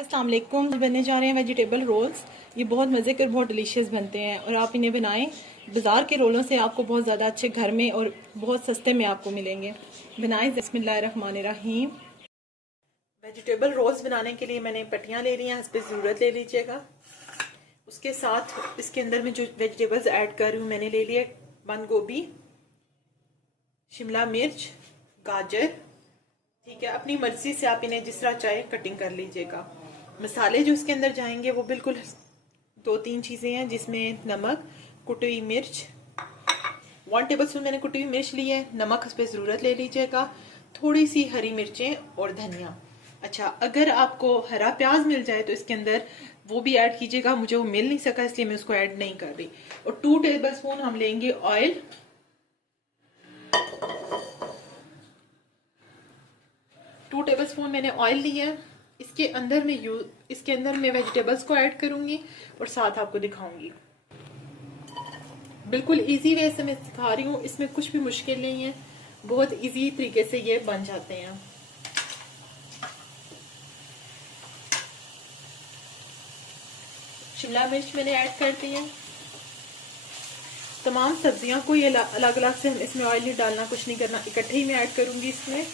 अस्सलाम वालेकुम। बनने जा रहे हैं वेजिटेबल रोल्स। ये बहुत मज़े के और बहुत डिलीशियस बनते हैं और आप इन्हें बनाएं। बाज़ार के रोलों से आपको बहुत ज़्यादा अच्छे घर में और बहुत सस्ते में आपको मिलेंगे। बनाएं। बिस्मिल्लाहिर्रहमानिर्रहीम। वेजिटेबल रोल्स बनाने के लिए मैंने पट्टियाँ ले ली हैं, इस पर ज़रूरत ले लीजिएगा। उसके साथ इसके अंदर में जो वेजिटेबल्स ऐड कर रही हूँ मैंने ले लिया बंद गोभी, शिमला मिर्च, गाजर। ठीक है, अपनी मर्जी से आप इन्हें जिस तरह चाहे कटिंग कर लीजिएगा। मसाले जो इसके अंदर जाएंगे वो बिल्कुल 2-3 चीज़ें हैं, जिसमें नमक, कुटी हुई मिर्च, 1 टेबलस्पून मैंने कुटी हुई मिर्च ली है, नमक इस पर ज़रूरत ले लीजिएगा, थोड़ी सी हरी मिर्चें और धनिया। अच्छा, अगर आपको हरा प्याज मिल जाए तो इसके अंदर वो भी ऐड कीजिएगा। मुझे वो मिल नहीं सका इसलिए मैं उसको ऐड नहीं कर रही। और 2 टेबलस्पून हम लेंगे ऑयल। 2 टेबलस्पून मैंने ऑयल लिया है। इसके अंदर मैं वेजिटेबल्स को ऐड करूंगी और साथ आपको दिखाऊंगी। बिल्कुल इजी वे से मैं सिखा रही हूँ, इसमें कुछ भी मुश्किल नहीं है, बहुत इजी तरीके से ये बन जाते हैं। शिमला मिर्च मैंने ऐड कर दी है। तमाम सब्जियां को ये अलग अलग से इसमें ऑयल नहीं डालना, कुछ नहीं करना, इकट्ठे ही मैं ऐड करूंगी इसमें।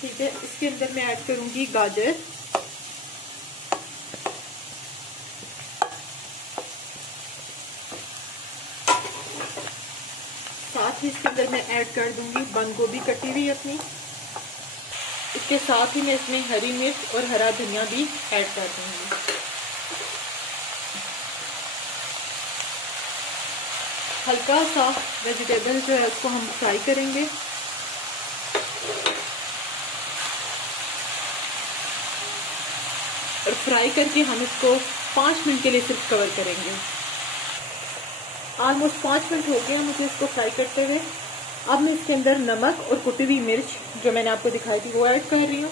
ठीक है, इसके अंदर मैं ऐड करूंगी गाजर, साथ ही इसके अंदर मैं ऐड कर दूंगी बंद गोभी कटी हुई अपनी। इसके साथ ही मैं इसमें हरी मिर्च और हरा धनिया भी ऐड कर दूंगी। हल्का सा वेजिटेबल जो है उसको हम फ्राई करेंगे। और फ्राई करके हम इसको 5 मिनट के लिए सिर्फ कवर करेंगे। ऑलमोस्ट 5 मिनट हो गया मुझे इसको फ्राई करते हुए। अब मैं इसके अंदर नमक और कुटी हुई मिर्च जो मैंने आपको दिखाई थी वो ऐड कर रही हूँ।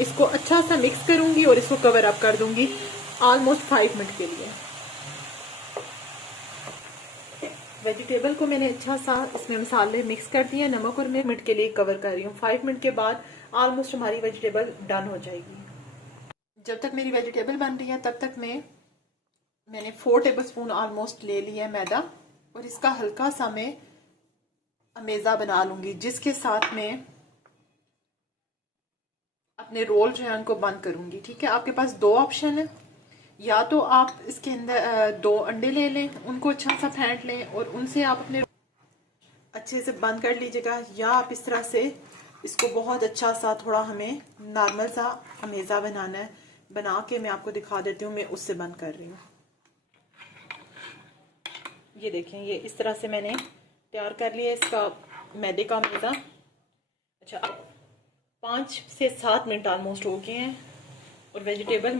इसको अच्छा सा मिक्स करूंगी और इसको कवर अप कर दूंगी ऑलमोस्ट 5 मिनट के लिए। वेजिटेबल को मैंने अच्छा सा इसमें मसाले मिक्स कर दिए, नमक और मिनट के लिए कवर कर रही हूँ। 5 मिनट के बाद ऑलमोस्ट हमारी वेजिटेबल डन हो जाएगी। जब तक मेरी वेजिटेबल बन रही है तब तक मैंने 4 टेबलस्पून ऑलमोस्ट ले लिया है मैदा, और इसका हल्का सा मैं अमेज़ा बना लूंगी, जिसके साथ मैं अपने रोल जो है उनको बंद करूंगी। ठीक है, आपके पास 2 ऑप्शन है, या तो आप इसके अंदर 2 अंडे ले लें, उनको अच्छा सा फेंट लें और उनसे आप अपने अच्छे से बंद कर लीजिएगा, या आप इस तरह से इसको बहुत अच्छा सा थोड़ा हमें नॉर्मल सा अमेज़ा बनाना है। बना के मैं आपको दिखा देती हूँ, मैं उससे बंद कर रही हूँ। ये देखें, ये इस तरह से मैंने तैयार कर लिया इसका मैदे का अमेज़ा। अच्छा, 5 से 7 मिनट ऑलमोस्ट हो गए हैं और वेजिटेबल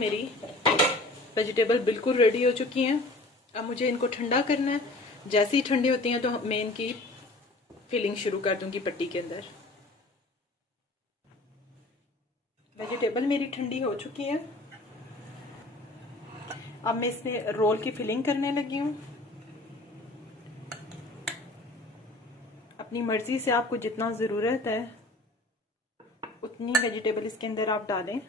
बिल्कुल रेडी हो चुकी हैं। अब मुझे इनको ठंडा करना है। जैसे ही ठंडी होती हैं तो मैं इनकी फिलिंग शुरू कर दूंगी पट्टी के अंदर। वेजिटेबल मेरी ठंडी हो चुकी है। अब मैं इसमें रोल की फिलिंग करने लगी हूँ। अपनी मर्जी से आपको जितना ज़रूरत है उतनी वेजिटेबल इसके अंदर आप डालें।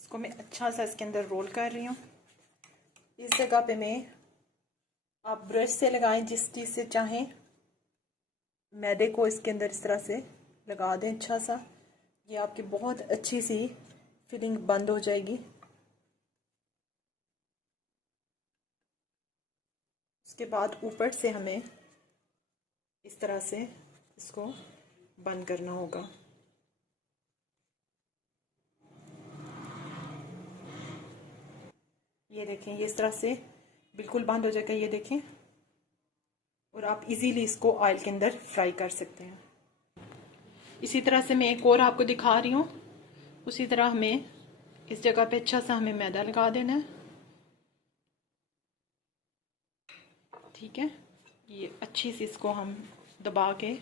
इसको मैं अच्छा सा इसके अंदर रोल कर रही हूँ। इस जगह पे मैं आप ब्रश से लगाएं, जिस चीज़ से चाहें। मैदे को इसके अंदर इस तरह से लगा दें अच्छा सा, ये आपकी बहुत अच्छी सी फिलिंग बंद हो जाएगी। उसके बाद ऊपर से हमें इस तरह से इसको बंद करना होगा। ये देखें, ये इस तरह से बिल्कुल बंद हो जाएगा, ये देखें। और आप इजीली इसको ऑयल के अंदर फ्राई कर सकते हैं। इसी तरह से मैं एक और आपको दिखा रही हूँ। उसी तरह हमें इस जगह पे अच्छा सा हमें मैदा लगा देना है। ठीक है, ये अच्छी सी इसको हम दबा के,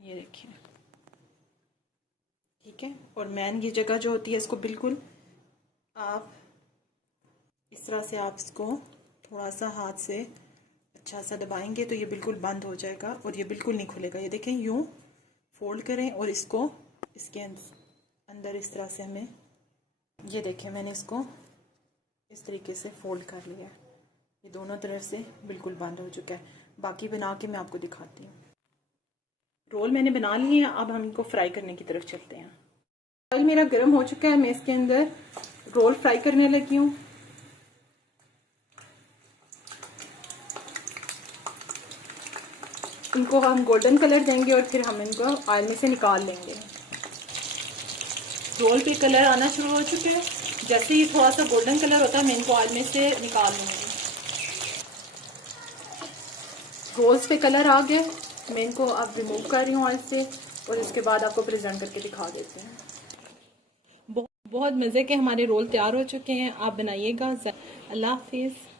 ये देखिए। ठीक है, और मैन की जगह जो होती है इसको बिल्कुल आप इस तरह से आप इसको थोड़ा सा हाथ से अच्छा सा दबाएंगे तो ये बिल्कुल बंद हो जाएगा और ये बिल्कुल नहीं खुलेगा। ये देखें, यूं फोल्ड करें और इसको इसके अंदर इस तरह से हमें, ये देखें मैंने इसको इस तरीके से फोल्ड कर लिया है। ये दोनों तरफ से बिल्कुल बंद हो चुका है। बाकी बना के मैं आपको दिखाती हूँ। रोल मैंने बना लिए हैं, अब हम इनको फ्राई करने की तरफ चलते हैं। ऑयल मेरा गर्म हो चुका है, मैं इसके अंदर रोल फ्राई करने लगी हूँ। इनको हम गोल्डन कलर देंगे और फिर हम इनको ऑयल में से निकाल लेंगे। रोल पे कलर आना शुरू हो चुके हैं। जैसे ही थोड़ा सा गोल्डन कलर होता है मैं इनको ऑयल में से निकाल लूँगी। रोल्स पे कलर आ गए, मैं इनको अब रिमूव कर रही हूँ ऑयल से और इसके बाद आपको प्रेजेंट करके दिखा देते हैं। बहुत मज़े के हमारे रोल तैयार हो चुके हैं, आप बनाइएगा। अल्लाह हाफिज़।